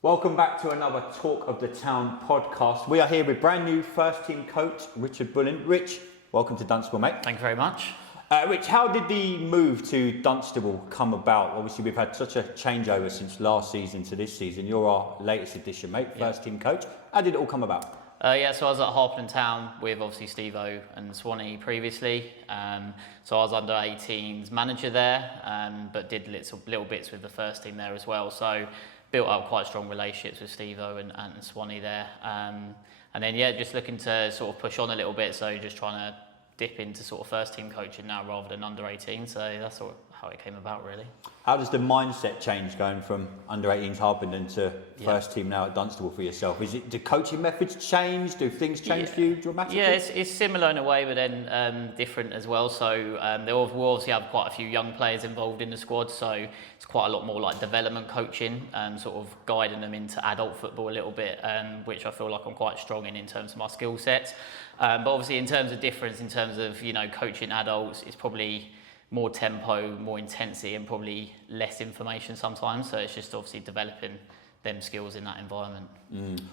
Welcome back to another Talk of the Town podcast. We are here with brand new first team coach, Richard Bullen. Rich, welcome to Dunstable, mate. Thank you very much. Rich, how did the move to Dunstable come about? Obviously, we've had such a changeover since last season to this season. You're our latest addition, mate, first team coach. How did it all come about? So I was at Harpenden Town with obviously Steve-O and Swanee previously. So I was under 18s manager there, but did little bits with the first team there as well. So built up quite strong relationships with Steve-O and Swanee there. And then, just looking to sort of push on a little bit. So just trying to dip into sort of first team coaching now rather than under 18. So that's how it came about, really. How does the mindset change going from under 18s Harpenden to first team now at Dunstable for yourself? Do coaching methods change? Do things change for you dramatically? Yeah, it's similar in a way, but then different as well. So we'll obviously have quite a few young players involved in the squad. So it's quite a lot more like development coaching, sort of guiding them into adult football a little bit, which I feel like I'm quite strong in terms of my skill sets. But obviously in terms of difference, in terms of, coaching adults, it's probably more tempo, more intensity, and probably less information sometimes. So it's just obviously developing them skills in that environment.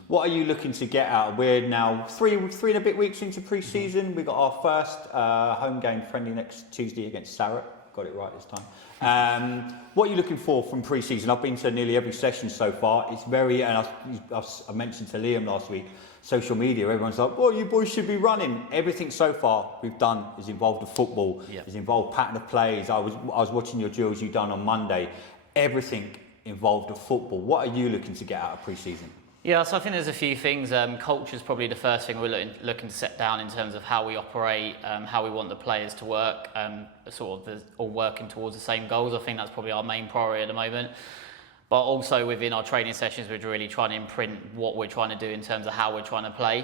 What are you looking to get out? We're now three and a bit weeks into pre-season. We've got our first home game friendly next Tuesday against Sarah. Got it right this time. What are you looking for from pre-season? I've been to nearly every session so far. It's very, and I mentioned to Liam last week, social media, everyone's like, well, you boys should be running. Everything so far we've done is involved with football, is involved pattern of plays. I was watching your drills you've done on Monday. Everything involved with football. What are you looking to get out of pre-season? Yeah, so I think there's a few things. Culture is probably the first thing we're looking to set down in terms of how we operate, how we want the players to work, all working towards the same goals. I think that's probably our main priority at the moment. But also within our training sessions, we're really trying to imprint what we're trying to do in terms of how we're trying to play.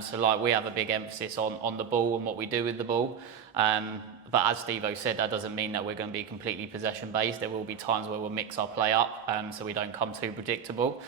So we have a big emphasis on the ball and what we do with the ball. But as Steve-O said, that doesn't mean that we're going to be completely possession based. There will be times where we'll mix our play up so we don't come too predictable.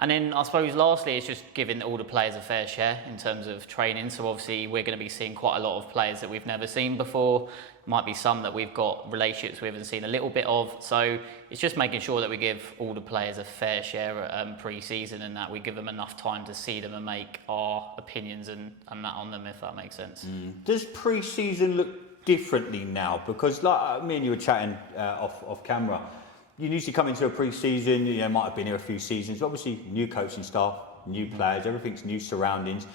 And then I suppose lastly, it's just giving all the players a fair share in terms of training. So obviously we're going to be seeing quite a lot of players that we've never seen before. Might be some that we've got relationships with and seen a little bit of. So it's just making sure that we give all the players a fair share at pre-season, and that we give them enough time to see them and make our opinions and that on them, if that makes sense. Does pre-season look differently now? Because like me and you were chatting off camera, you usually come into a pre-season, might have been here a few seasons, obviously new coaching staff, new players, everything's new surroundings.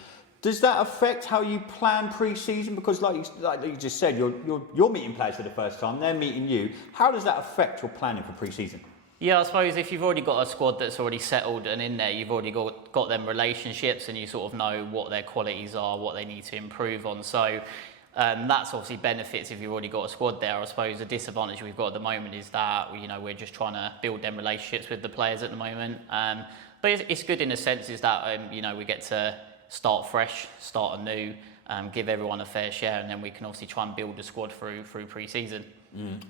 Does that affect how you plan pre-season? Because like you just said, you're meeting players for the first time, they're meeting you. How does that affect your planning for pre-season? Yeah, I suppose if you've already got a squad that's already settled and in there, you've already got them relationships and you sort of know what their qualities are, what they need to improve on. So that's obviously benefits if you've already got a squad there. I suppose the disadvantage we've got at the moment is that we're just trying to build them relationships with the players at the moment. But it's good in a sense is that we get to start fresh, start anew, give everyone a fair share, and then we can obviously try and build the squad through pre-season.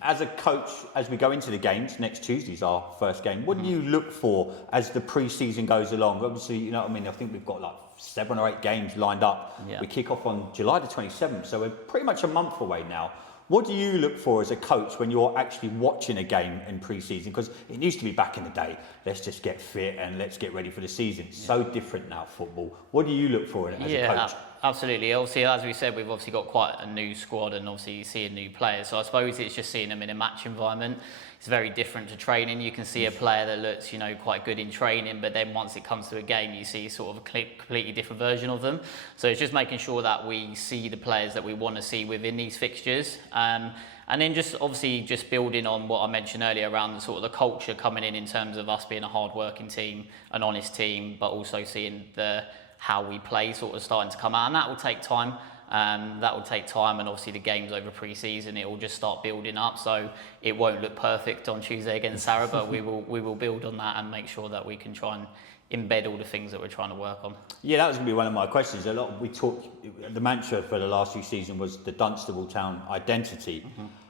As a coach, as we go into the games, next Tuesday's our first game, what do you look for as the pre-season goes along? Obviously, I think we've got like 7 or 8 games lined up. Yeah. We kick off on July the 27th, so we're pretty much a month away now. What do you look for as a coach when you're actually watching a game in pre-season? Because it used to be back in the day, let's just get fit and let's get ready for the season. It's so different now, football. What do you look for as a coach? Absolutely. Obviously, as we said, we've obviously got quite a new squad and obviously seeing new players. So I suppose it's just seeing them in a match environment. It's very different to training. You can see a player that looks, quite good in training, but then once it comes to a game, you see sort of a completely different version of them. So it's just making sure that we see the players that we want to see within these fixtures. And then just obviously just building on what I mentioned earlier around the sort of the culture coming in terms of us being a hard-working team, an honest team, but also seeing how we play sort of starting to come out, and that will take time. And obviously the games over pre-season, it will just start building up. So it won't look perfect on Tuesday against Sarah, but we will build on that and make sure that we can try and embed all the things that we're trying to work on. Yeah, that was going to be one of my questions. The mantra for the last few seasons was the Dunstable Town identity.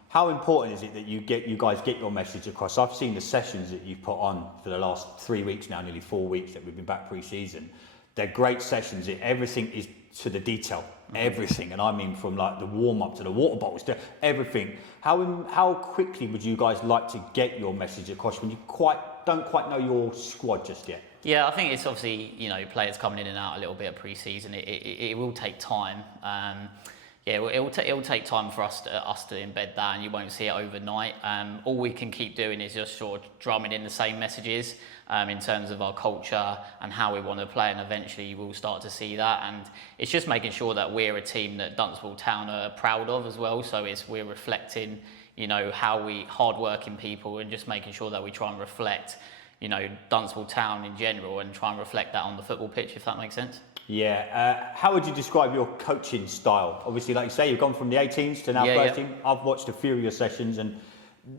How important is it that you guys get your message across? I've seen the sessions that you've put on for the last 3 weeks now, nearly 4 weeks that we've been back pre-season. They're great sessions. Everything is to the detail. Everything. And I mean from like the warm-up to the water bottles to everything. How quickly would you guys like to get your message across when you quite don't quite know your squad just yet? Yeah, I think it's obviously, players coming in and out a little bit of pre-season. It will take time. Yeah, it will take time for us to embed that, and you won't see it overnight. All we can keep doing is just sort of drumming in the same messages in terms of our culture and how we want to play, and eventually you will start to see that. And it's just making sure that we're a team that Dunstable Town are proud of as well. So we're reflecting, how we hard-working people, and just making sure that we try and reflect, Dunstable Town in general, and try and reflect that on the football pitch, if that makes sense. Yeah. How would you describe your coaching style? Obviously, like you say, you've gone from the 18s to now first team. I've watched a few of your sessions and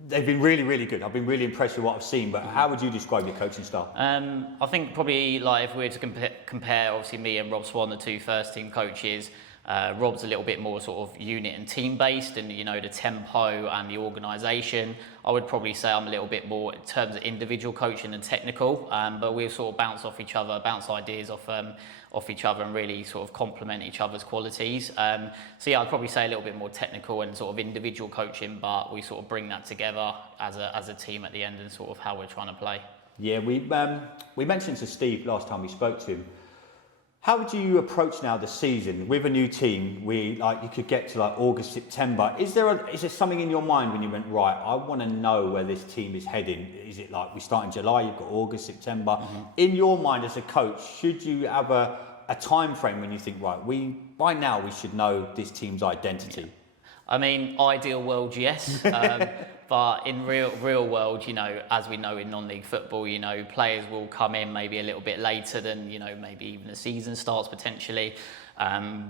they've been really, really good. I've been really impressed with what I've seen, but how would you describe your coaching style? I think probably, like, if we were to compare obviously me and Rob Swan, the two first team coaches, Rob's a little bit more sort of unit and team based, and the tempo and the organisation. I would probably say I'm a little bit more in terms of individual coaching and technical, but we sort of bounce off each other, bounce ideas off each other, and really sort of complement each other's qualities. So yeah, I'd probably say a little bit more technical and sort of individual coaching, but we sort of bring that together as a team at the end, and sort of how we're trying to play. Yeah, we mentioned to Steve last time we spoke to him. How would you approach now the season with a new team? You could get to like August, September. Is there something in your mind when you went, right, I want to know where this team is heading? Is it like we start in July, you've got August, September? Mm-hmm. In your mind as a coach, should you have a time frame when you think, right, by now we should know this team's identity? Yeah. I mean, ideal world, yes. But in real world, as we know in non-league football, players will come in maybe a little bit later than, maybe even the season starts potentially.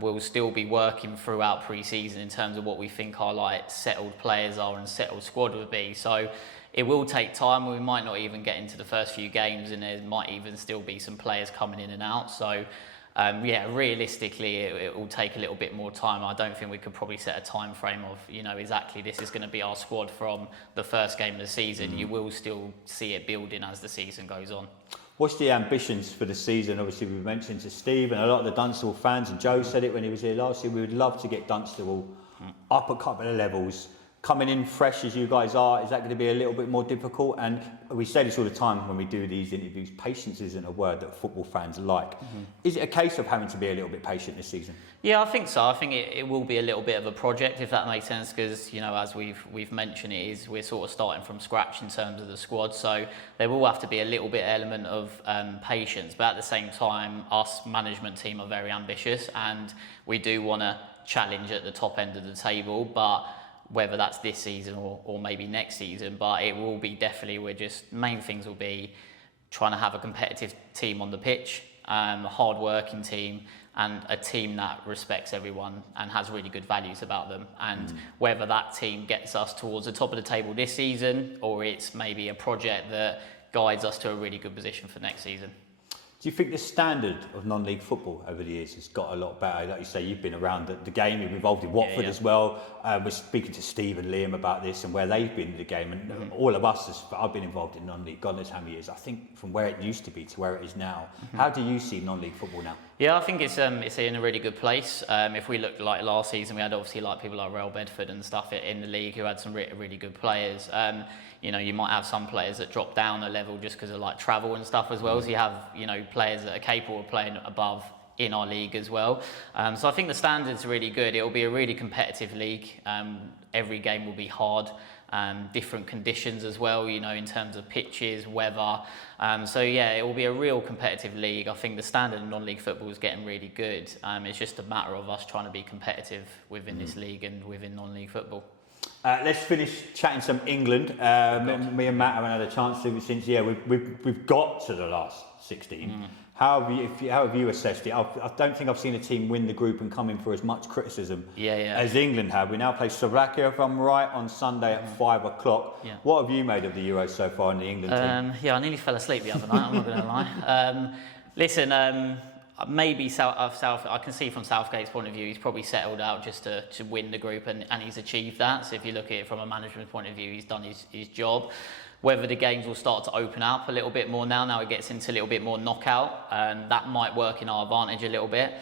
We'll still be working throughout pre-season in terms of what we think our settled players are and settled squad would be. So it will take time. We might not even get into the first few games, and there might even still be some players coming in and out. So realistically, it will take a little bit more time. I don't think we could probably set a time frame of, exactly this is going to be our squad from the first game of the season. Mm. You will still see it building as the season goes on. What's the ambitions for the season? Obviously, we mentioned to Steve and a lot of the Dunstable fans, and Joe said it when he was here last year, we would love to get Dunstable up a couple of levels. Coming in fresh as you guys are, is that going to be a little bit more difficult? And we say this all the time when we do these interviews, patience isn't a word that football fans like. Mm-hmm. Is it a case of having to be a little bit patient this season? Yeah, I think so. I think it will be a little bit of a project, if that makes sense, because, as we've mentioned, we're sort of starting from scratch in terms of the squad. So there will have to be a little bit element of patience. But at the same time, us management team are very ambitious, and we do want to challenge at the top end of the table. But whether that's this season or maybe next season, but it will be definitely, main things will be trying to have a competitive team on the pitch, a hard-working team, and a team that respects everyone and has really good values about them. And whether that team gets us towards the top of the table this season, or it's maybe a project that guides us to a really good position for next season. Do you think the standard of non-league football over the years has got a lot better? Like you say, you've been around the game, you've been involved in Watford as well. We're speaking to Steve and Liam about this and where they've been in the game. And all of us, I've been involved in non-league, God knows how many years. I think from where it used to be to where it is now. How do you see non-league football now? Yeah, I think it's in a really good place. If we look like last season, we had obviously people like Real Bedford and stuff in the league who had some really good players. You might have some players that drop down a level just because of travel and stuff as well. So you have players that are capable of playing above in our league as well. So I think the standards are really good. It will be a really competitive league. Every game will be hard. Different conditions as well, in terms of pitches, weather. It will be a real competitive league. I think the standard of non-league football is getting really good. It's just a matter of us trying to be competitive within this league and within non-league football. Let's finish chatting some England. Me and Matt haven't had a chance to since we've got to the last 16. How have you assessed it? I don't think I've seen a team win the group and come in for as much criticism as England have. We now play Slovakia, if I'm right, on Sunday at 5 o'clock. Yeah. What have you made of the Euros so far in the England team? I nearly fell asleep the other night, I'm not going to lie. Listen, maybe South. I can see from Southgate's point of view, he's probably settled out just to win the group, and he's achieved that. So if you look at it from a management point of view, he's done his job. Whether the games will start to open up a little bit more now it gets into a little bit more knockout, and that might work in our advantage a little bit.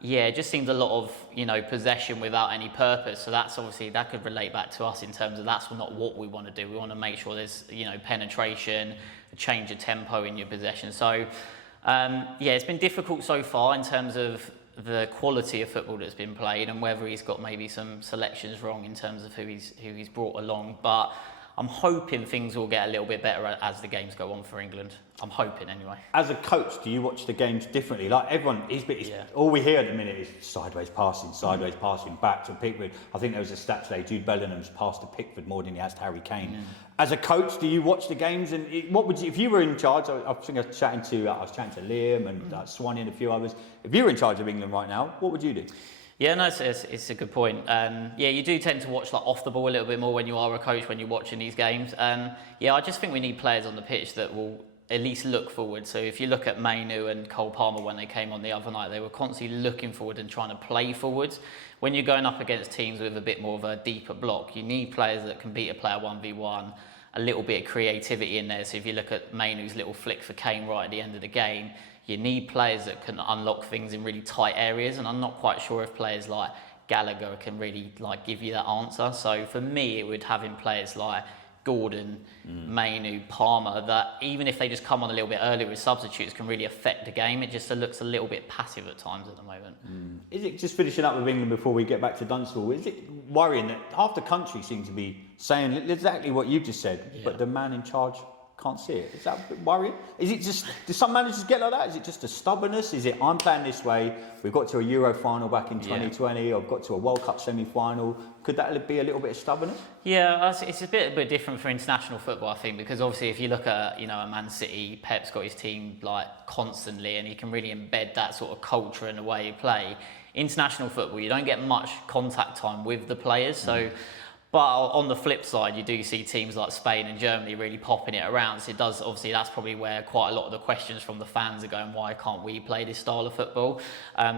yeah, it just seems a lot of, possession without any purpose. So that's obviously, that could relate back to us in terms of that's not what we want to do. We want to make sure there's, penetration, a change of tempo in your possession. So, it's been difficult so far in terms of the quality of football that's been played and whether he's got maybe some selections wrong in terms of who he's brought along. But I'm hoping things will get a little bit better as the games go on for England. I'm hoping anyway. As a coach, do you watch the games differently? Like everyone, all we hear at the minute is sideways passing, back to Pickford. I think there was a stat today, Jude Bellingham's passed to Pickford more than he has to Harry Kane. As a coach, do you watch the games? And what would you, if you were in charge? I think I was chatting to Liam and Swanee and a few others. If you were in charge of England right now, what would you do? Yeah, no, it's a good point. You do tend to watch off the ball a little bit more when you are a coach, when you're watching these games. I just think we need players on the pitch that will at least look forward. So if you look at Mainu and Cole Palmer when they came on the other night, they were constantly looking forward and trying to play forwards. When you're going up against teams with a bit more of a deeper block, you need players that can beat a player 1v1, a little bit of creativity in there. So if you look at Mainu's little flick for Kane right at the end of the game, you need players that can unlock things in really tight areas, and I'm not quite sure if players like Gallagher can really give you that answer. So for me, it would having players like Gordon, Mainu, Palmer, that even if they just come on a little bit earlier with substitutes, can really affect the game. It just looks a little bit passive at times at the moment. Is it, just finishing up with England before we get back to Dunstable, is it worrying that half the country seems to be saying exactly what you just said, but the man in charge can't see it? Is that a bit worrying? Is it just, do some managers get like that? Is it just a stubbornness? Is it, I'm playing this way, we've got to a Euro final back in 2020, or got to a World Cup semi-final? Could that be a little bit of stubbornness? Yeah, it's a bit different for international football, I think, because obviously if you look at, a Man City, Pep's got his team constantly, and he can really embed that sort of culture in the way you play. International football, you don't get much contact time with the players, so... But on the flip side, you do see teams like Spain and Germany really popping it around. So it does, obviously, that's probably where quite a lot of the questions from the fans are going, why can't we play this style of football?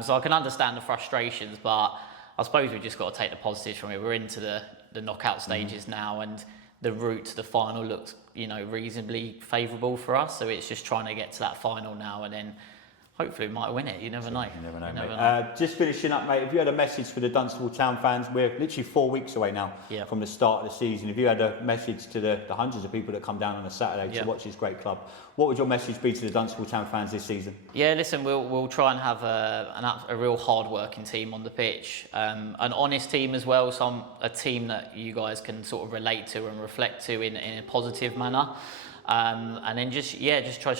So I can understand the frustrations, but I suppose we've just got to take the positives from it. We're into the knockout stages now, and the route to the final looks, reasonably favourable for us. So it's just trying to get to that final now, and then hopefully we might win it. You never know. You never know, mate. Just finishing up, mate, if you had a message for the Dunstable Town fans, we're literally 4 weeks away now from the start of the season. If you had a message to the hundreds of people that come down on a Saturday to watch this great club, what would your message be to the Dunstable Town fans this season? Yeah, listen, we'll try and have a real hard-working team on the pitch, an honest team as well, a team that you guys can sort of relate to and reflect to in a positive manner. And then just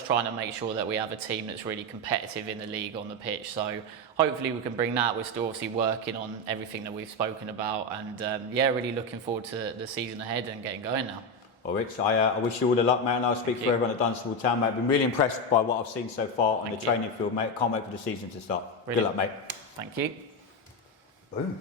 trying to make sure that we have a team that's really competitive in the league on the pitch. So hopefully we can bring that. We're still obviously working on everything that we've spoken about, and really looking forward to the season ahead and getting going now. Well, Rich, I wish you all the luck, mate, and I'll speak for everyone at Dunstable Town, mate. I've been really impressed by what I've seen so far on the training field, mate. Can't wait for the season to start. Good luck, mate. Thank you. Boom.